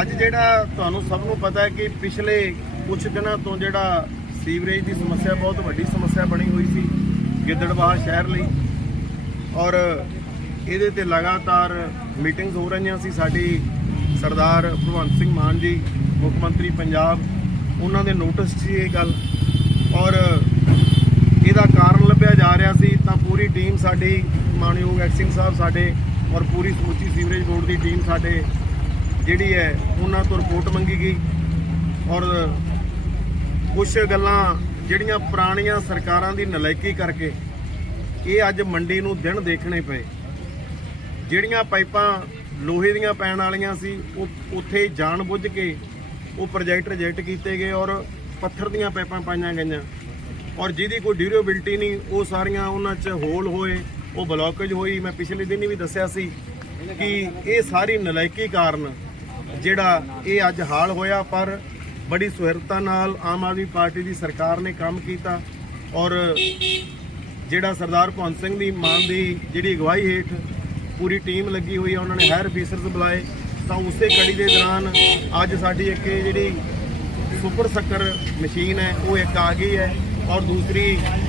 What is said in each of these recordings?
ਅੱਜ ਜਿਹੜਾ ਤੁਹਾਨੂੰ ਸਭ ਨੂੰ ਪਤਾ ਹੈ ਕਿ ਪਿਛਲੇ ਕੁਝ ਦਿਨਾਂ ਤੋਂ ਜਿਹੜਾ ਸੀਵਰੇਜ ਦੀ ਸਮੱਸਿਆ, ਬਹੁਤ ਵੱਡੀ ਸਮੱਸਿਆ ਬਣੀ ਹੋਈ ਸੀ ਗਿੱਦੜਬਾਹਾ ਸ਼ਹਿਰ ਲਈ। ਔਰ ਇਹਦੇ ਤੇ ਲਗਾਤਾਰ ਮੀਟਿੰਗਸ ਹੋ ਰਹੀਆਂ ਸੀ। ਸਾਡੀ ਸਰਦਾਰ ਭਗਵੰਤ ਸਿੰਘ ਮਾਨ ਜੀ, ਮੁੱਖ ਮੰਤਰੀ ਪੰਜਾਬ, ਉਹਨਾਂ ਦੇ ਨੋਟਿਸ 'ਚ ਸੀ ਇਹ ਗੱਲ। ਔਰ ਇਹਦਾ ਕਾਰਨ ਲੱਭਿਆ ਜਾ ਰਿਹਾ ਸੀ। ਤਾਂ ਪੂਰੀ ਟੀਮ ਸਾਡੀ ਮਾਨਯੋਗ ਐਕਸਿੰਗ ਸਾਹਿਬ ਸਾਡੇ ਔਰ ਪੂਰੀ ਸਮੁੱਚੀ ਸੀਵਰੇਜ ਬੋਰਡ ਦੀ ਟੀਮ ਸਾਡੇ ਜਿਹੜੀ ਹੈ, ਉਹਨਾਂ ਤੋਂ ਰਿਪੋਰਟ ਮੰਗੀ ਗਈ। ਔਰ ਕੁਝ ਗੱਲਾਂ ਜਿਹੜੀਆਂ ਪੁਰਾਣੀਆਂ ਸਰਕਾਰਾਂ ਦੀ ਨਲਾਇਕੀ ਕਰਕੇ ਇਹ ਅੱਜ ਮੰਡੀ ਨੂੰ ਦਿਨ ਦੇਖਣੇ ਪਏ। ਜਿਹੜੀਆਂ ਪਾਈਪਾਂ ਲੋਹੇ ਦੀਆਂ ਪੈਣ ਵਾਲੀਆਂ ਸੀ, ਉਹ ਉੱਥੇ ਜਾਣ ਬੁੱਝ ਕੇ ਉਹ ਪ੍ਰੋਜੈਕਟ ਰਿਜੈਕਟ ਕੀਤੇ ਗਏ ਔਰ ਪੱਥਰ ਦੀਆਂ ਪਾਈਪਾਂ ਪਾਈਆਂ ਗਈਆਂ। ਔਰ ਜਿਹਦੀ ਕੋਈ ਡਿਊਰੇਬਿਲਟੀ ਨਹੀਂ, ਉਹ ਸਾਰੀਆਂ ਉਹਨਾਂ 'ਚ ਹੋਲ ਹੋਏ। ਉਹ ਬਲੌਕੇਜ ਹੋਈ, ਮੈਂ ਪਿਛਲੇ ਦਿਨ ਹੀ ਵੀ ਦੱਸਿਆ ਸੀ ਕਿ ਇਹ ਸਾਰੀ ਨਲਾਇਕੀ ਕਾਰਨ ਜਿਹੜਾ ਇਹ ਅੱਜ ਹਾਲ ਹੋਇਆ, ਪਰ ਬੜੀ ਸੁਹਿਰਦਤਾ ਨਾਲ ਆਮ ਆਦਮੀ ਪਾਰਟੀ ਦੀ ਸਰਕਾਰ ਨੇ ਕੰਮ ਕੀਤਾ ਔਰ ਜਿਹੜਾ ਸਰਦਾਰ ਭਗਵੰਤ ਸਿੰਘ ਦੀ ਮਾਨ ਦੀ ਜਿਹੜੀ ਅਗਵਾਈ ਹੇਠ ਪੂਰੀ ਟੀਮ ਲੱਗੀ ਹੋਈ ਹੈ ਉਹਨਾਂ ਨੇ ਹਾਇਰ ਅਫੀਸਰਸ ਬੁਲਾਏ। ਤਾਂ ਉਸੇ ਕੜੀ ਦੇ ਦੌਰਾਨ ਅੱਜ ਸਾਡੀ ਇੱਕ ਜਿਹੜੀ ਸੁਪਰ ਸੱਕਰ ਮਸ਼ੀਨ ਹੈ, ਉਹ ਇੱਕ ਆ ਗਈ ਹੈ। ਔਰ ਦੂਸਰੀ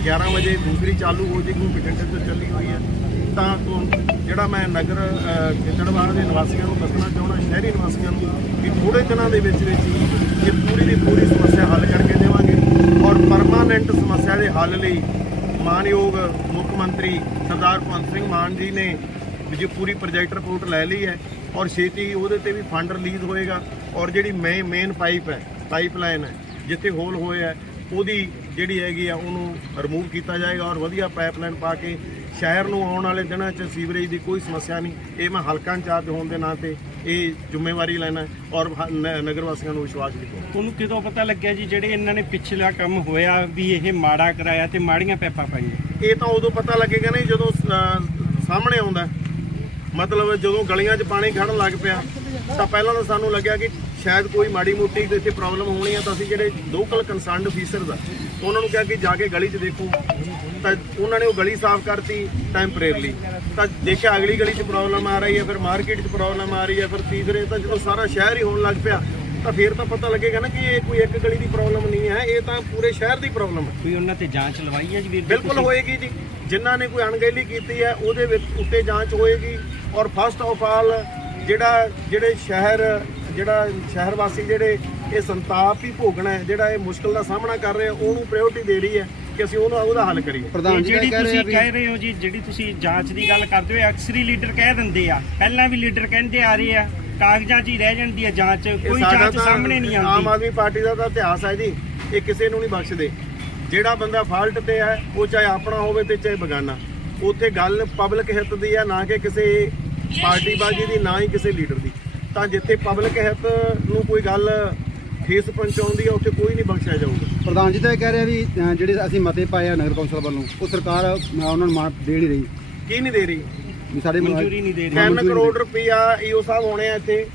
11 ਵਜੇ ਦੂਸਰੀ ਚਾਲੂ ਹੋ ਜੇਗੀ ਬਠਿੰਡੇ ਤੋਂ ਚੱਲੀ ਹੋਈ ਹੈ। ਤਾਂ ਜਿਹੜਾ ਮੈਂ ਨਗਰ ਗਿੱਦੜਵਾਹ ਦੇ ਨਿਵਾਸੀਆਂ ਨੂੰ ਦੱਸਣਾ ਚਾਹੁੰਦਾ, ਸ਼ਹਿਰੀ ਨਿਵਾਸੀਆਂ ਨੂੰ ਕਿ ਥੋੜੇ ਦਿਨਾਂ ਦੇ ਵਿੱਚ ਵਿੱਚ ਹੀ ਇਹ ਪੂਰੀ ਦੀ ਪੂਰੀ ਸਮੱਸਿਆ ਹੱਲ ਕਰਕੇ ਦੇਵਾਂਗੇ। ਔਰ ਪਰਮਾਨੈਂਟ ਸਮੱਸਿਆ ਦੇ ਹੱਲ ਲਈ ਮਾਨਯੋਗ ਮੁੱਖ ਮੰਤਰੀ ਸਰਦਾਰ ਭਗਵੰਤ ਸਿੰਘ ਮਾਨ ਜੀ ਨੇ ਵੀ ਜੀ ਪੂਰੀ ਪ੍ਰੋਜੈਕਟ ਰਿਪੋਰਟ ਲੈ ਲਈ ਹੈ ਔਰ ਛੇਤੀ ਉਹਦੇ ਤੇ ਵੀ ਫੰਡ ਰਿਲੀਜ਼ ਹੋਏਗਾ। ਔਰ ਜਿਹੜੀ ਮੇਨ ਪਾਈਪ ਹੈ ਪਾਈਪਲਾਈਨ ਹੈ, ਜਿੱਥੇ ਹੋਲ ਹੋਇਆ ਉਹਦੀ ਜਿਹੜੀ ਹੈਗੀ ਆ ਉਹਨੂੰ ਰਿਮੂਵ ਕੀਤਾ ਜਾਏਗਾ ਔਰ ਵਧੀਆ ਪਾਈਪਲਾਈਨ ਪਾ ਕੇ ਸ਼ਹਿਰ ਨੂੰ ਆਉਣ ਵਾਲੇ ਦਿਨਾਂ 'ਚ ਸੀਵਰੇਜ ਦੀ ਕੋਈ ਸਮੱਸਿਆ ਨਹੀਂ। ਇਹ ਮੈਂ ਹਲਕਾ ਇੰਚਾਰਜ ਹੋਣ ਦੇ ਨਾਂ ਤੇ ਇਹ ਜ਼ਿੰਮੇਵਾਰੀ ਲੈਣਾ ਔਰ ਨਗਰ ਵਾਸੀਆਂ ਨੂੰ ਵਿਸ਼ਵਾਸ ਦਿਵਾਉਣਾ। ਤੁਹਾਨੂੰ ਕਿਦੋਂ ਪਤਾ ਲੱਗਿਆ ਜੀ ਜਿਹੜੇ ਇਹਨਾਂ ਨੇ ਪਿਛਲਾ ਕੰਮ ਹੋਇਆ ਵੀ ਇਹ ਮਾੜਾ ਕਰਾਇਆ ਤੇ ਮਾੜੀਆਂ ਪੈਪਾਂ ਪਾਈਆਂ? ਇਹ ਤਾਂ ਉਦੋਂ ਪਤਾ ਲੱਗੇਗਾ ਨਹੀਂ ਜਦੋਂ ਸਾਹਮਣੇ ਆਉਂਦਾ। ਮਤਲਬ ਜਦੋਂ ਗਲੀਆਂ 'ਚ ਪਾਣੀ ਖੜਨ ਲੱਗ ਪਿਆ ਤਾਂ ਪਹਿਲਾਂ ਤਾਂ ਸਾਨੂੰ ਲੱਗਿਆ ਕਿ ਸ਼ਾਇਦ ਕੋਈ ਮਾੜੀ ਮੋਟੀ ਇੱਥੇ ਪ੍ਰੋਬਲਮ ਹੋਣੀ ਹੈ ਤਾਂ ਅਸੀਂ ਜਿਹੜੇ ਲੋਕਲ ਕੰਸਰਨਡ ਅਫੀਸਰਸ ਆ ਤਾਂ ਉਹਨਾਂ ਨੂੰ ਕਿਹਾ ਕਿ ਜਾ ਕੇ ਗਲੀ 'ਚ ਦੇਖੋ। ਤਾਂ ਉਹਨਾਂ ਨੇ ਉਹ ਗਲੀ ਸਾਫ਼ ਕਰਤੀ ਟੈਂਪਰੇਰੀਲੀ ਤਾਂ ਦੇਖਿਆ ਅਗਲੀ ਗਲੀ 'ਚ ਪ੍ਰੋਬਲਮ ਆ ਰਹੀ ਹੈ ਫਿਰ ਮਾਰਕੀਟ 'ਚ ਪ੍ਰੋਬਲਮ ਆ ਰਹੀ ਹੈ ਫਿਰ ਤੀਸਰੇ ਤਾਂ ਜਦੋਂ ਸਾਰਾ ਸ਼ਹਿਰ ਹੀ ਹੋਣ ਲੱਗ ਪਿਆ ਤਾਂ ਫਿਰ ਤਾਂ ਪਤਾ ਲੱਗੇਗਾ ਨਾ ਕਿ ਇਹ ਕੋਈ ਇੱਕ ਗਲੀ ਦੀ ਪ੍ਰੋਬਲਮ ਨਹੀਂ ਹੈ ਇਹ ਤਾਂ ਪੂਰੇ ਸ਼ਹਿਰ ਦੀ ਪ੍ਰੋਬਲਮ ਹੈ। ਕੋਈ ਉਹਨਾਂ ਤੇ ਜਾਂਚ ਲਵਾਈ ਹੈ ਜੀ ਵੀਰ ਬਿਲਕੁਲ? ਹੋਏਗੀ ਜੀ। ਜਿਨ੍ਹਾਂ ਨੇ ਕੋਈ ਅਣਗਹਿਲੀ ਕੀਤੀ ਹੈ ਉਹਦੇ ਵਿੱਚ ਉੱਤੇ ਜਾਂਚ ਹੋਏਗੀ। ਔਰ ਫਸਟ ਆਫ ਆਲ ਜਿਹੜਾ ਜਿਹੜੇ ਸ਼ਹਿਰ ਜਿਹੜਾ ਸ਼ਹਿਰ ਵਾਸੀ ਜਿਹੜੇ ਇਹ ਸੰਤਾਪ ਹੀ ਭੋਗਣਾ ਹੈ ਜਿਹੜਾ ਇਹ ਮੁਸ਼ਕਲ ਦਾ ਸਾਹਮਣਾ ਕਰ ਰਹੇ ਉਹਨੂੰ ਪ੍ਰਾਇੋਰਟੀ ਦੇ ਰਹੀ ਹੈ ਕਿ ਅਸੀਂ ਉਹਨੂੰ ਉਹਦਾ ਹੱਲ ਕਰੀਏ। ਇਹ ਪ੍ਰਧਾਨ ਜੀ ਜਿਹੜੀ ਤੁਸੀਂ ਕਹਿ ਰਹੇ ਹੋ ਜੀ ਜਿਹੜੀ ਤੁਸੀਂ ਜਾਂਚ ਦੀ ਗੱਲ ਕਰਦੇ ਹੋ ਅਕਸਰੀ ਲੀਡਰ ਕਹਿ ਦਿੰਦੇ ਆ। ਪਹਿਲਾਂ ਵੀ ਲੀਡਰ ਕਹਿੰਦੇ ਆ ਰਹੇ ਆ ਕਾਗਜ਼ਾਂ 'ਚ ਹੀ ਰਹਿ ਜਾਂਦੀ ਹੈ ਜਾਂਚ ਕੋਈ ਜਾਂਚ ਸਾਹਮਣੇ ਨਹੀਂ ਆਮ ਆਉਂਦੀ ਆਦਮੀ ਪਾਰਟੀ ਦਾ ਤਾਂ ਇਤਿਹਾਸ ਹੈ ਜੀ ਇਹ ਕਿਸੇ ਨੂੰ ਨਹੀਂ ਬਖਸ਼ਦੇ। ਜਿਹੜਾ ਬੰਦਾ ਫਾਲਟ ਤੇ ਹੈ ਉਹ ਚਾਹੇ ਆਪਣਾ ਹੋਵੇ ਤੇ ਚਾਹੇ ਬਗਾਨਾ। ਉੱਥੇ ਗੱਲ ਪਬਲਿਕ ਹਿੱਤ ਦੀ ਹੈ ਨਾ ਕਿ ਕਿਸੇ ਪਾਰਟੀ ਬਾਜੀ ਦੀ ਨਾ ਹੀ ਕਿਸੇ ਲੀਡਰ ਦੀ। ਤਾਂ ਜਿੱਥੇ ਪਬਲਿਕ ਹਿੱਤ ਨੂੰ ਕੋਈ ਗੱਲ ਠੇਸ ਪਹੁੰਚਾਉਂਦੀ ਹੈ ਉੱਥੇ ਕੋਈ ਨਹੀਂ ਬਖਸ਼ਿਆ ਜਾਊਗਾ। ਪ੍ਰਧਾਨ ਜੀ ਤਾਂ ਇਹ ਕਹਿ ਰਹੇ ਆ ਵੀ ਜਿਹੜੇ ਅਸੀਂ ਮਤੇ ਪਾਏ ਆ ਨਗਰ ਕੌਂਸਲ ਵੱਲੋਂ ਉਹ ਸਰਕਾਰ ਉਹਨਾਂ ਨੂੰ ਮਾਨ ਦੇ ਨਹੀਂ ਰਹੀ। ਕੀ ਨਹੀਂ ਦੇ ਰਹੀ? ਵੀ ਸਾਡੇ ਮਨਜ਼ੂਰੀ ਨਹੀਂ ਦੇ ਰਹੀ। 3 ਮਨਜ਼ੂਰੀ ਕਰੋੜ ਰੁਪਇਆ ਈਓ ਸਾਹਿਬ ਹੋਣੇ ਆ ਇੱਥੇ।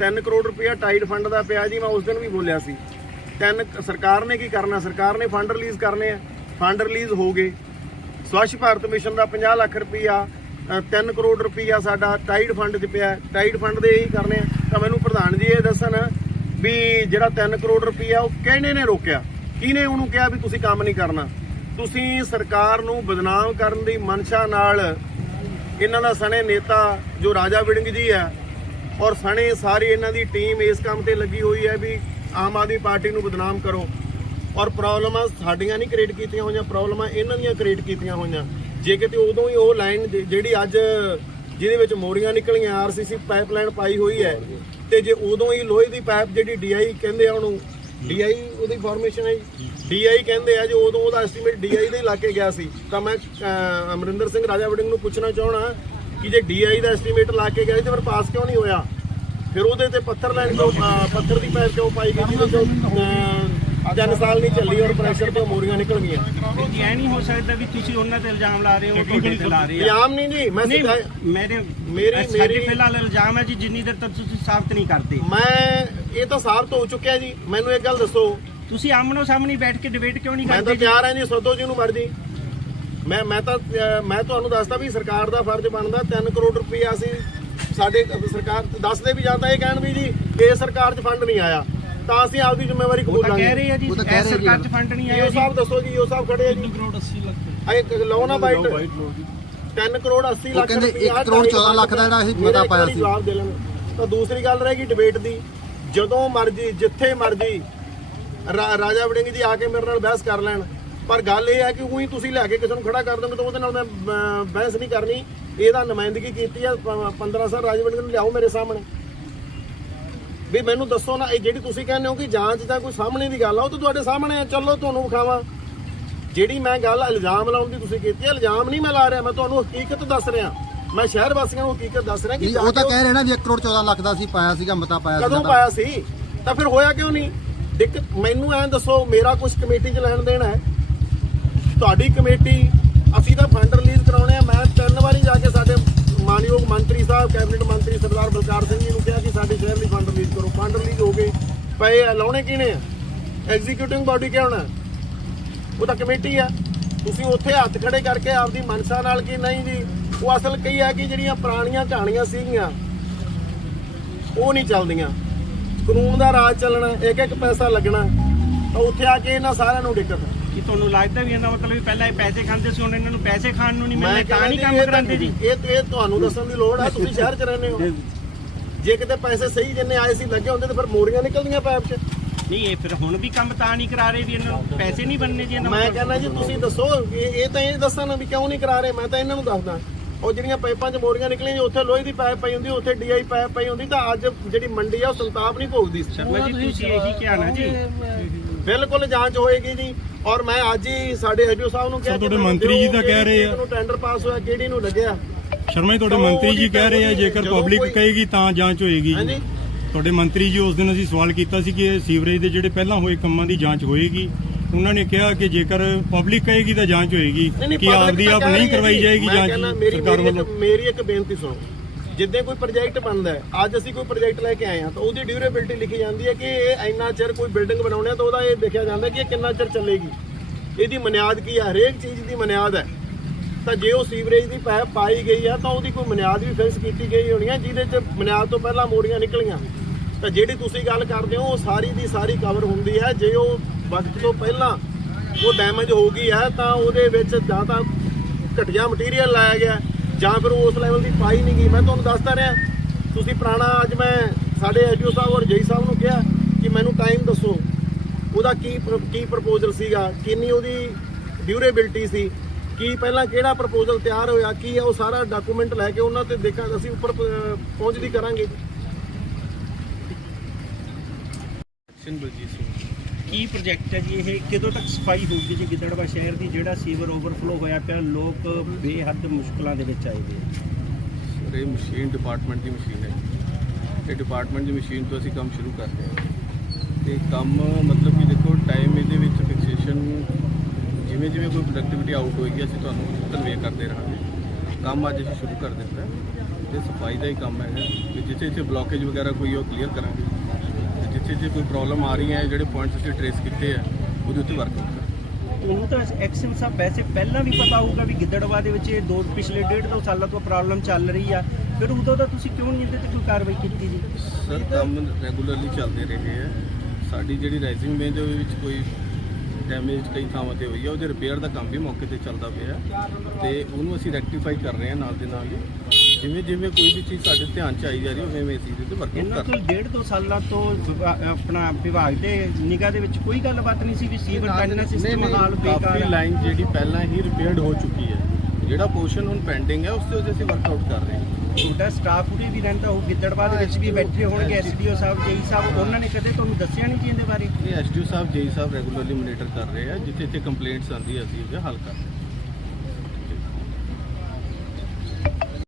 3 ਕਰੋੜ ਰੁਪਇਆ ਟਾਈਡ ਫੰਡ ਦਾ ਪਿਆ ਜੀ ਮੈਂ ਉਸ ਦਿਨ ਵੀ ਬੋਲਿਆ ਸੀ। ਤਿੰਨ ਸਰਕਾਰ ਨੇ ਕੀ ਕਰਨਾ? ਸਰਕਾਰ ਨੇ ਫੰਡ ਰਿਲੀਜ਼ ਕਰਨੇ ਆ। ਫੰਡ ਰਿਲੀਜ਼ ਹੋ ਗਏ। ਸਵੱਛ ਭਾਰਤ ਮਿਸ਼ਨ ਦਾ 50 ਲੱਖ ਰੁਪਇਆ 3 ਕਰੋੜ ਰੁਪਇਆ ਸਾਡਾ ਟਾਈਡ ਫੰਡ 'ਚ ਪਿਆ। ਟਾਈਡ ਫੰਡ ਦੇ ਇਹੀ ਕਰਨੇ ਆ। ਤਾਂ ਮੈਨੂੰ ਪ੍ਰਧਾਨ ਜੀ ਇਹ ਦੱਸਣ ਵੀ ਜਿਹੜਾ 3 ਕਰੋੜ ਰੁਪਈਆ ਉਹ ਕਿਹਨੇ ਨੇ ਰੋਕਿਆ? ਕਿਹਨੇ ਉਹਨੂੰ ਕਿਹਾ ਵੀ ਤੁਸੀਂ ਕੰਮ ਨਹੀਂ ਕਰਨਾ? ਤੁਸੀਂ ਸਰਕਾਰ ਨੂੰ ਬਦਨਾਮ ਕਰਨ ਦੀ ਮਨਸ਼ਾ ਨਾਲ ਇਹਨਾਂ ਦਾ ਸਣੇ ਨੇਤਾ ਜੋ ਰਾਜਾ ਵਿੜਿੰਗ ਜੀ ਹੈ ਔਰ ਸਣੇ ਸਾਰੀ ਇਹਨਾਂ ਦੀ ਟੀਮ ਇਸ ਕੰਮ ਤੇ ਲੱਗੀ ਹੋਈ ਹੈ ਵੀ ਆਮ ਆਦਮੀ ਪਾਰਟੀ ਨੂੰ ਬਦਨਾਮ ਕਰੋ। ਔਰ ਪ੍ਰੋਬਲਮਾਂ ਸਾਡੀਆਂ ਨਹੀਂ ਕ੍ਰੀਏਟ ਕੀਤੀਆਂ ਹੋਈਆਂ, ਪ੍ਰੋਬਲਮਾਂ ਇਹਨਾਂ ਦੀਆਂ ਕ੍ਰੀਏਟ ਕੀਤੀਆਂ ਹੋਈਆਂ। ਜੇ ਕਿਤੇ ਉਦੋਂ ਹੀ ਉਹ ਲਾਈਨ ਜਿਹੜੀ ਅੱਜ ਜਿਹਦੇ ਵਿੱਚ ਮੋਰੀਆਂ ਨਿਕਲੀਆਂ ਆਰਸੀਸੀ ਪਾਈਪਲਾਈਨ ਪਾਈ ਹੋਈ ਹੈ ਤੇ ਜੇ ਉਦੋਂ ਹੀ ਲੋਹੇ ਦੀ ਪਾਈਪ ਜਿਹੜੀ ਡੀਆਈ ਕਹਿੰਦੇ ਆ ਉਹਨੂੰ ਡੀਆਈ ਉਹਦੀ ਫਾਰਮੇਸ਼ਨ ਹੈ ਡੀਆਈ ਕਹਿੰਦੇ ਆ ਜੋ ਉਦੋਂ ਉਹਦਾ ਐਸਟੀਮੇਟ ਡੀਆਈ ਦੇ ਲਾ ਕੇ ਗਿਆ ਸੀ ਤਾਂ ਮੈਂ ਅਮਰਿੰਦਰ ਸਿੰਘ ਰਾਜਾ ਵੜਿੰਗ ਨੂੰ ਪੁੱਛਣਾ ਚਾਹਣਾ ਕਿ ਜੇ ਡੀਆਈ ਦਾ ਐਸਟੀਮੇਟ ਲਾ ਕੇ ਗਿਆ ਸੀ ਤੇ ਫਿਰ ਪਾਸ ਕਿਉਂ ਨਹੀਂ ਹੋਇਆ? ਫਿਰ ਉਹਦੇ ਤੇ ਪੱਥਰ ਲੈਣ ਤੋਂ ਪੱਥਰ ਦੀ ਪਾਈਪ ਕਿਉਂ ਪਾਈ ਗਈ ਜਿਹਦੇ ਚੋਂ ਅਹ, ਤਿੰਨ ਸਾਲ ਨਹੀਂ ਚੱਲੀ ਔਰ ਪ੍ਰੈਸ਼ਰ ਤੇ ਮੋਰੀਆਂ ਨਿਕਲ ਗਈਆਂ। ਜੀ ਐ ਨਹੀਂ ਹੋ ਸਕਦਾ ਵੀ ਤੁਸੀਂ ਉਹਨਾਂ ਤੇ ਇਲਜ਼ਾਮ ਲਾ ਰਹੇ ਹੋ ਤੁਹਾਡੇ ਤੇ ਲਾ ਰਹੇ ਆ। ਇਲਜ਼ਾਮ ਨਹੀਂ ਜੀ ਮੈਂ ਸਿੱਧਾ- ਮੇਰੇ ਮੇਰੀ- ਮੇਰੀ- ਫਿਲਹਾਲ ਇਲਜ਼ਾਮ ਹੈ ਜੀ ਜਿੰਨੀ ਦੇਰ ਤੱਕ ਤੁਸੀਂ ਸਾਬਤ ਨਹੀਂ ਕਰਦੇ। ਮੈਂ ਇਹ ਤਾਂ ਸਾਬਤ ਹੋ ਚੁੱਕਿਆ ਜੀ ਮੈਨੂੰ ਇੱਕ ਗੱਲ ਦੱਸੋ। ਤੁਸੀਂ ਆਮਣੋ ਸਾਹਮਣੇ ਬੈਠ ਕੇ ਡਿਬੇਟ ਕਿਉਂ ਨਹੀਂ ਮੈਂ ਕਰਦੇ ਤਾਂ ਜੀ? ਤਿਆਰ ਹਾਂ ਜੀ ਸੋਧੋ ਜੀ ਨੂੰ ਮਰਜ਼ੀ। ਮੈਂ ਮੈਂ ਤਾਂ ਮੈਂ ਤੁਹਾਨੂੰ ਦੱਸਦਾ ਵੀ ਸਰਕਾਰ ਦਾ ਫਰਜ਼ ਬਣਦਾ 3 ਕਰੋੜ ਰੁਪਇਆ ਅਸੀਂ ਸਾਡੇ ਸਰਕਾਰ ਦੱਸਦੇ ਵੀ ਜਾਂਦਾ ਇਹ ਕਹਿਣ ਵੀ ਜੀ ਇਹ ਸਰਕਾਰ 'ਚ ਫੰਡ ਨਹੀਂ ਆਇਆ। ਤਾਂ ਅਸੀਂ ਆਪਦੀ ਜ਼ਿੰਮੇਵਾਰੀ ਉਹ ਕਬੂਲ ਤਾਂ ਕਹਿ ਲਾਂਗੇ ਰਹੇ ਆ ਜੀ ਉਹ ਤਾਂ ਕਹਿ ਇਹ ਰਹੇ ਸਰਕਾਰ ਜੀ। ਚ ਫੰਡ ਨਹੀਂ ਆਇਆ ਜੀ। ਸਾਹਿਬ ਦੱਸੋ ਜੀ ਈਓ ਸਾਹਿਬ ਖੜੇ ਆ ਜੀ। ਕਰੋੜ 80 ਲੱਖ। ਇਹ ਲਓ ਨਾ ਬਾਈਟ। 3 ਕਰੋੜ 80 ਉਹ ਲੱਖ ਕਹਿੰਦੇ ਰੁਪਇਆ ਇੱਕ ਕਰੋੜ 14 ਲੱਖ ਦਾ ਜਿਹੜਾ ਅਸੀਂ ਮਤਾ ਪਾਇਆ ਸੀ। ਜਵਾਬ ਦੇ ਲੈਣ। ਤਾਂ ਦੂਸਰੀ ਗੱਲ ਰਹੇਗੀ ਡਿਬੇਟ ਦੀ ਜਦੋਂ ਮਰਜ਼ੀ ਜਿੱਥੇ ਮਰਜ਼ੀ ਰਾਜਾ ਵੜਿੰਗ ਜੀ ਆ ਕੇ ਮੇਰੇ ਨਾਲ ਬਹਿਸ ਕਰ ਲੈਣ। ਪਰ ਗੱਲ ਇਹ ਹੈ ਕਿ ਉਹੀ ਤੁਸੀਂ ਲੈ ਕੇ ਕਿਸੇ ਨੂੰ ਖੜਾ ਕਰ ਦੋਗੇ ਤਾਂ ਉਹਦੇ ਨਾਲ ਮੈਂ ਬਹਿਸ ਨਹੀਂ ਕਰਨੀ। ਇਹਦਾ ਨੁਮਾਇੰਦਗੀ ਕੀਤੀ ਆ 15 ਸਾਲ ਰਾਜਾ ਵੜਿੰਗ ਨੂੰ ਲਿਆਓ ਮੇਰੇ ਸਾਹਮਣੇ। ਵੀ ਮੈਨੂੰ ਦੱਸੋ ਨਾ ਇਹ ਜਿਹੜੀ ਤੁਸੀਂ ਕਹਿੰਦੇ ਹੋ ਕਿ ਜਾਂਚ ਦਾ ਕੋਈ ਸਾਹਮਣੇ ਦੀ ਗੱਲ ਆ ਉਹ ਤਾਂ ਤੁਹਾਡੇ ਸਾਹਮਣੇ ਆ। ਚਲੋ ਤੁਹਾਨੂੰ ਵਿਖਾਵਾਂ। ਜਿਹੜੀ ਮੈਂ ਗੱਲ ਇਲਜ਼ਾਮ ਲਾਉਣ ਦੀ ਤੁਸੀਂ ਕੀਤੀ ਹੈ ਇਲਜ਼ਾਮ ਨਹੀਂ ਮੈਂ ਲਾ ਰਿਹਾ ਮੈਂ ਤੁਹਾਨੂੰ ਹਕੀਕਤ ਦੱਸ ਰਿਹਾ। ਮੈਂ ਸ਼ਹਿਰ ਵਾਸੀਆਂ ਨੂੰ ਹਕੀਕਤ ਦੱਸ ਰਿਹਾ ਕਿ ਉਹ ਤਾਂ ਕਹਿ ਰਹੇ ਨਾ ਵੀ 1 ਕਰੋੜ 14 ਲੱਖ ਦਾ ਅਸੀਂ ਪਾਇਆ ਸੀਗਾ ਮਤਾ ਪਾਇਆ ਕਦੋਂ ਸੀਗਾ ਪਾਇਆ ਸੀ? ਤਾਂ ਫਿਰ ਹੋਇਆ ਕਿਉਂ ਨਹੀਂ? ਦਿੱਕਤ ਮੈਨੂੰ ਐਂ ਦੱਸੋ ਮੇਰਾ ਕੁਝ ਕਮੇਟੀ 'ਚ ਲੈਣ ਦੇਣਾ ਹੈ? ਤੁਹਾਡੀ ਕਮੇਟੀ ਅਸੀਂ ਤਾਂ ਫੰਡ ਰਿਲੀਜ਼ ਕਰਾਉਣੇ ਆ। ਮੈਂ ਤਿੰਨ ਵਾਰੀ ਜਾ ਕੇ ਸਾਡੇ ਮਾਨਯੋਗ ਮੰਤਰੀ ਸਾਹਿਬ ਕੈਬਨਿਟ ਮੰਤਰੀ ਸਰਦਾਰ ਬਲਕਾਰ ਸਿੰਘ ਜੀ ਨੂੰ ਕਿਹਾ ਕਿ ਸਾਡੇ ਸ਼ਹਿਰ ਲਈ ਫੰਡ ਰਿਲੀਜ਼ ਹੋ ਗਏ। ਪਏ ਆ, ਲਾਉਣੇ ਕਿਹਨੇ ਆ? ਐਗਜ਼ੀਕਿਊਟਿੰਗ ਬਾਡੀ ਕਿਹਾ ਹੋਣਾ ਉਹ ਤਾਂ ਕਮੇਟੀ ਆ। ਤੁਸੀਂ ਉੱਥੇ ਹੱਥ ਖੜੇ ਕਰਕੇ ਆਪਦੀ ਮਨਸਾ ਨਾਲ ਕਿ ਨਹੀਂ ਜੀ? ਉਹ ਅਸਲ ਕਈ ਹੈ ਕਿ ਜਿਹੜੀਆਂ ਪੁਰਾਣੀਆਂ ਕਹਾਣੀਆਂ ਸੀਗੀਆਂ ਉਹ ਨਹੀਂ ਚੱਲਦੀਆਂ। ਕਾਨੂੰਨ ਦਾ ਰਾਜ ਚੱਲਣਾ ਇੱਕ ਇੱਕ ਪੈਸਾ ਲੱਗਣਾ ਤਾਂ ਉੱਥੇ ਆ ਕੇ ਇਹਨਾਂ ਸਾਰਿਆਂ ਨੂੰ ਦਿੱਕਤ ਕਿ ਤੁਹਾਨੂੰ ਲੱਗਦਾ ਵੀ ਇਹਦਾ ਮਤਲਬ ਵੀ ਪਹਿਲਾਂ ਇਹ ਪੈਸੇ ਖਾਂਦੇ ਸੀ ਹੁਣ ਇਹਨਾਂ ਨੂੰ ਪੈਸੇ ਖਾਣ ਨੂੰ ਨਹੀਂ ਮੈਂ ਮਿਲਦੇ ਤਾਂ ਨਹੀਂ ਕੰਮ ਇਹ ਕਰਾਉਂਦੇ ਜੀ? ਇਹ ਤੁਹਾਨੂੰ ਦੱਸਣ ਦੀ ਲੋੜ ਹੈ ਤੁਸੀਂ ਸ਼ਹਿਰ 'ਚ ਰਹਿੰਦੇ ਹੋ। ਜੇ ਕਿਤੇ ਪੈਸੇ ਸਹੀ ਜਿੰਨੇ ਆਏ ਸੀ ਲੱਗੇ ਹੁੰਦੇ ਤਾਂ ਫਿਰ ਮੋਰੀਆਂ ਨਿਕਲਦੀਆਂ ਪੈਪ 'ਚ। ਨਹੀਂ ਇਹ ਫਿਰ ਹੁਣ ਵੀ ਕੰਮ ਤਾਂ ਨਹੀਂ ਕਰਾ ਰਹੇ ਵੀ ਇਹਨਾਂ ਨੂੰ ਪੈਸੇ ਨਹੀਂ ਬਣਨੇ ਜੀ ਇਹਨਾਂ ਮੈਂ ਕਹਿੰਦਾ ਜੀ ਤੁਸੀਂ ਦੱਸੋ ਇਹ ਇਹ ਤਾਂ ਇਹ ਦੱਸਣ ਵੀ ਕਿਉਂ ਨਹੀਂ ਕਰਾ ਰਹੇ ਮੈਂ ਤਾਂ ਇਹਨਾਂ ਨੂੰ ਦੱਸਦਾ। ਉਹ ਜਿਹੜੀਆਂ ਪਾਈਪਾਂ 'ਚ ਮੋਰੀਆਂ ਨਿਕਲੀਆਂ ਜੀ ਉੱਥੇ ਲੋਹੇ ਦੀ ਪਾਈਪ ਪਈ ਹੁੰਦੀ ਉੱਥੇ ਡੀਆਈ ਪਾਈਪ ਪਈ ਹੁੰਦੀ ਤਾਂ ਅੱਜ ਜਿਹੜੀ ਮੰਡੀ ਆ ਉਹ ਸੰਤਾਪ ਨਹੀਂ ਭੋਗਦੀ। ਸ਼ਰਮਾ ਜੀ ਤੁਸੀਂ ਇਹੀ ਕਿਹਾ ਨਾ ਜੀ। ਬਿਲਕੁਲ ਜਾਂਚ ਹੋਏਗੀ ਜੀ ਔਰ ਮੈਂ ਅੱਜ ਹੀ ਸਾਡੇ ਐਡੀਓ ਸਾਹਿਬ ਨੂੰ ਕਿਹਾ ਕਿ ਤੁਹਾਡੇ ਮੰਤਰੀ ਜੀ ਤਾਂ ਕਹਿ ਰਹੇ ਆ। ਨੂੰ ਟੈਂਡਰ ਪਾਸ ਹੋਇਆ ਕਿਹੜੀ ਨੂੰ ਲੱਗਿਆ। ਸ਼ਰਮਾ ਜੀ ਤੁਹਾਡੇ ਮੰਤਰੀ ਜੀ ਕਹਿ ਰਹੇ ਆ ਜੇਕਰ ਪਬਲਿਕ ਕਹੇਗੀ ਤਾਂ ਜਾਂਚ ਹੋਏਗੀ ਤੁਹਾਡੇ ਮੰਤਰੀ ਜੀ ਉਸ ਦਿਨ ਅਸੀਂ ਸਵਾਲ ਕੀਤਾ ਸੀ ਕਿ ਸੀਵਰੇਜ ਦੇ ਜਿਹੜੇ ਪਹਿਲਾਂ ਹੋਏ ਕੰਮਾਂ ਦੀ ਜਾਂਚ ਹੋਏਗੀ। ਉਹਨਾਂ ਨੇ ਕਿਹਾ ਕਿ ਜੇਕਰ ਪਬਲਿਕ ਕਹੇਗੀ ਤਾਂ ਜਾਂਚ ਹੋਏਗੀ ਕਿ ਆਪਦੀ ਆਪ ਨਹੀਂ ਕਰਵਾਈ। ਜਾਏਗੀ ਜਾਂਚ ਸਰਕਾਰ ਵੱਲੋਂ ਇੱਕ- ਮੇਰੀ ਇੱਕ ਬੇਨਤੀ ਸੁਣੋ। ਜਿੱਦੇ ਕੋਈ ਪ੍ਰੋਜੈਕਟ ਬਣਦਾ ਹੈ ਅੱਜ ਅਸੀਂ ਕੋਈ ਪ੍ਰੋਜੈਕਟ ਲੈ ਕੇ ਆਏ ਹਾਂ ਤਾਂ ਉਹਦੀ ਡਿਊਰੇਬਿਲਟੀ ਲਿਖੀ ਜਾਂਦੀ ਹੈ ਕਿ ਇਹ ਇੰਨਾ ਚਿਰ ਕੋਈ ਬਿਲਡਿੰਗ ਬਣਾਉਣੀ ਹੈ ਤਾਂ ਉਹਦਾ ਇਹ ਦੇਖਿਆ ਜਾਂਦਾ ਕਿ ਇਹ ਕਿੰਨਾ ਚਿਰ ਚੱਲੇਗੀ। ਇਹਦੀ ਬੁਨਿਆਦ ਕੀ ਹੈ ਹਰੇਕ ਚੀਜ਼ ਦੀ ਬੁਨਿਆਦ ਹੈ। ਤਾਂ ਜੇ ਉਹ ਸੀਵਰੇਜ ਦੀ ਪਾਇਪ ਪਾਈ ਗਈ ਹੈ ਤਾਂ ਉਹਦੀ ਕੋਈ ਬੁਨਿਆਦ ਵੀ ਫਿਕਸ ਕੀਤੀ ਗਈ ਹੋਣੀ ਹੈ ਜਿਹਦੇ 'ਚ ਬੁਨਿਆਦ ਤੋਂ ਪਹਿਲਾਂ ਮੋਰੀਆਂ ਨਿਕਲੀਆਂ। ਤਾਂ ਜਿਹੜੀ ਤੁਸੀਂ ਗੱਲ ਕਰਦੇ ਹੋ, ਉਹ ਸਾਰੀ ਦੀ ਸਾਰੀ ਕਵਰ ਹੁੰਦੀ ਹੈ ਜੇ ਉਹ ਵਕਤ ਤੋਂ ਪਹਿਲਾਂ ਉਹ ਡੈਮੇਜ ਹੋ ਗਈ ਹੈ ਤਾਂ ਉਹਦੇ ਵਿੱਚ ਜਾਂ ਤਾਂ ਘਟੀਆ ਮਟੀਰੀਅਲ ਲਾਇਆ ਗਿਆ, ਜਾਂ ਫਿਰ ਉਸ ਲੈਵਲ ਦੀ ਪਾਈ ਨਹੀਂ ਗਈ। ਮੈਂ ਤੁਹਾਨੂੰ ਦੱਸਦਾ ਰਿਹਾ, ਤੁਸੀਂ ਪੁਰਾਣਾ ਅੱਜ ਮੈਂ ਸਾਡੇ ਐਡੀਓ ਸਾਹਿਬ ਔਰ ਜਈ ਸਾਹਿਬ ਨੂੰ ਕਿਹਾ ਕਿ ਮੈਨੂੰ ਟਾਈਮ ਦੱਸੋ, ਉਹਦਾ ਕੀ ਪ੍ਰ- ਕੀ ਪ੍ਰਪੋਜ਼ਲ ਸੀਗਾ, ਕਿੰਨੀ ਉਹਦੀ ਡਿਊਰੇਬਿਲਟੀ ਸੀ ਕੀ ਪਹਿਲਾਂ ਕਿਹੜਾ ਪ੍ਰਪੋਜ਼ਲ ਤਿਆਰ ਹੋਇਆ ਕੀ ਹੈ ਉਹ ਸਾਰਾ ਡਾਕੂਮੈਂਟ ਲੈ ਕੇ ਉਹਨਾਂ ਤੇ ਦੇਖਾਂ ਅਸੀਂ ਉੱਪਰ ਪਹੁੰਚਦੀ ਕਰਾਂਗੇ। ਕੀ ਪ੍ਰੋਜੈਕਟ ਹੈ ਜੀ ਇਹ? ਕਦੋਂ ਤੱਕ ਸਫ਼ਾਈ ਹੋਊਗੀ ਜੀ ਗਿੱਦੜਵਾ ਸ਼ਹਿਰ ਦੀ ਜਿਹੜਾ ਸੀਵਰ ਓਵਰਫਲੋ ਹੋਇਆ ਪਿਆ ਲੋਕ ਬੇਹੱਦ ਮੁਸ਼ਕਲਾਂ ਦੇ ਵਿੱਚ ਆਏ ਨੇ ਸਰ ਇਹ ਮਸ਼ੀਨ ਡਿਪਾਰਟਮੈਂਟ ਦੀ ਮਸ਼ੀਨ ਹੈ ਇਹ ਡਿਪਾਰਟਮੈਂਟ ਦੀ ਮਸ਼ੀਨ ਤੋਂ ਅਸੀਂ ਕੰਮ ਸ਼ੁਰੂ ਕਰਦੇ ਹਾਂ। ਤੇ ਕੰਮ ਮਤਲਬ ਕਿ ਦੇਖੋ ਟਾਈਮ ਇਹਦੇ ਵਿੱਚ ਫਿਕਸੇਸ਼ਨ ਜਿਵੇਂ ਜਿਵੇਂ ਕੋਈ ਪ੍ਰੋਡਕਟਿਵਿਟੀ ਆਊਟ ਹੋਏਗੀ ਅਸੀਂ ਤੁਹਾਨੂੰ ਕਨਵੇ ਕਰਦੇ ਰਹਾਂਗੇ। ਕੰਮ ਅੱਜ ਅਸੀਂ ਸ਼ੁਰੂ ਕਰ ਦਿੱਤਾ ਹੈ ਤੇ ਸਫ਼ਾਈ ਦਾ ਹੀ ਕੰਮ ਹੈਗਾ। ਕਿ ਜਿੱਥੇ ਜਿੱਥੇ ਬਲੌਕੇਜ ਵਗੈਰਾ ਕੋਈ ਉਹ ਕਲੀਅਰ ਕਰਾਂਗੇ। ਤੇ ਜਿੱਥੇ ਜਿੱਥੇ ਕੋਈ ਪ੍ਰੋਬਲਮ ਆ ਰਹੀ ਹੈ ਜਿਹੜੇ ਪੁਆਇੰਟਸ ਅਸੀਂ ਟ੍ਰੇਸ ਕੀਤੇ ਆ ਉਹਦੇ ਉੱਤੇ ਵਰਕ ਕਰਾਂਗੇ। ਉਹਨੂੰ ਤਾਂ ਐਕਸ਼ਨ ਸਾਹਿਬ ਵੈਸੇ ਪਹਿਲਾਂ ਵੀ ਪਤਾ ਹੋਊਗਾ ਵੀ ਗਿੱਦੜਵਾ ਦੇ ਵਿੱਚ ਇਹ ਦੋ ਪਿਛਲੇ ਡੇਢ ਦੋ ਸਾਲਾਂ ਤੋਂ ਪ੍ਰੋਬਲਮ ਚੱਲ ਰਹੀ ਆ। ਫਿਰ ਉਦੋਂ ਤਾਂ ਤੁਸੀਂ ਕਿਉਂ ਨਹੀਂ ਇਹਦੇ ਤੇ ਕੋਈ ਕਾਰਵਾਈ ਕੀਤੀ ਜੀ? ਸਰ ਕੰਮ ਰੈਗੂਲਰਲੀ ਚੱਲਦੇ ਰਹੇ ਹੈ। ਸਾਡੀ ਜਿਹੜੀ ਰਾਈਜ਼ਿੰਗ ਬੇਂਚ ਦੇ ਵਿੱਚ ਕੋਈ ਡੈਮੇਜ ਕਈ ਥਾਵਾਂ ਤੇ ਹੋਈ ਹੈ ਉਹਦੇ ਰਿਪੇਅਰ ਦਾ ਕੰਮ ਵੀ ਮੌਕੇ ਤੇ ਚੱਲਦਾ ਪਿਆ ਹੈ ਤੇ ਉਹਨੂੰ ਅਸੀਂ ਰੈਕਟੀਫਾਈ ਕਰ ਰਹੇ ਹਾਂ ਨਾਲ ਦੇ ਨਾਲ ਹੀ। ਜਿਵੇਂ ਜਿਵੇਂ ਕੋਈ ਵੀ ਚੀਜ਼ ਸਾਡੇ ਧਿਆਨ ਚ ਆਈ ਜਾ ਰਹੀ ਹੈ ਉਵੇਂ ਉਵੇਂ ਅਸੀਂ ਇਹਦੇ ਤੇ ਵਰਕ ਇਹਨਾਂ ਕਰ ਤੋਂ ਡੇਢ ਦੋ ਸਾਲਾਂ ਤੋਂ ਆਪਣਾ ਵਿਭਾਗ ਦੇ ਨਿਗਾਹ ਦੇ ਵਿੱਚ ਕੋਈ ਗੱਲਬਾਤ ਨਹੀਂ ਸੀ ਵੀ ਸੀਵਰ ਪੈਨਲ ਸਿਸਟਮ ਹਾਲ ਬੇਕਾਰ ਆ। ਲਾਈਨ ਜਿਹੜੀ ਪਹਿਲਾਂ ਹੀ ਰਿਪੇਅਰਡ ਹੋ ਚੁੱਕੀ ਹੈ। ਜਿਹੜਾ ਪੋਰਸ਼ਨ ਹੁਣ ਪੈਂਡਿੰਗ ਹੈ ਉਸ ਤੇ ਅਸੀਂ ਵਰਕ ਆਊਟ ਕਰ ਰਹੇ ਹਾਂ। ਤੁਹਾਡਾ ਸਟਾਫ ਉਰੇ ਵੀ ਰਹਿੰਦਾ ਉਹ ਗਿੱਦੜਵਾ ਦੇ ਵਿੱਚ ਵੀ ਬੈਠੇ ਹੋਣਗੇ ਐਸਡੀਓ ਸਾਹਿਬ ਜੇਈ ਸਾਹਿਬ ਉਹਨਾਂ ਨੇ ਕਦੇ ਤੁਹਾਨੂੰ ਦੱਸਿਆ ਨਹੀਂ ਜੀ ਇਹਦੇ ਬਾਰੇ? ਇਹ ਐਸਡੀਓ ਸਾਹਿਬ ਜੇਈ ਸਾਹਿਬ ਰੈਗੂਲਰਲੀ ਮੋਨੀਟਰ ਕਰ ਰਹੇ ਆ ਜਿੱਥੇ ਜਿੱਥੇ ਕੰਪਲੇਂਟਸ ਆਉਂਦੀ ਹੈ ਅਸੀਂ ਉਹਦਾ ਹੱਲ ਹਾਂ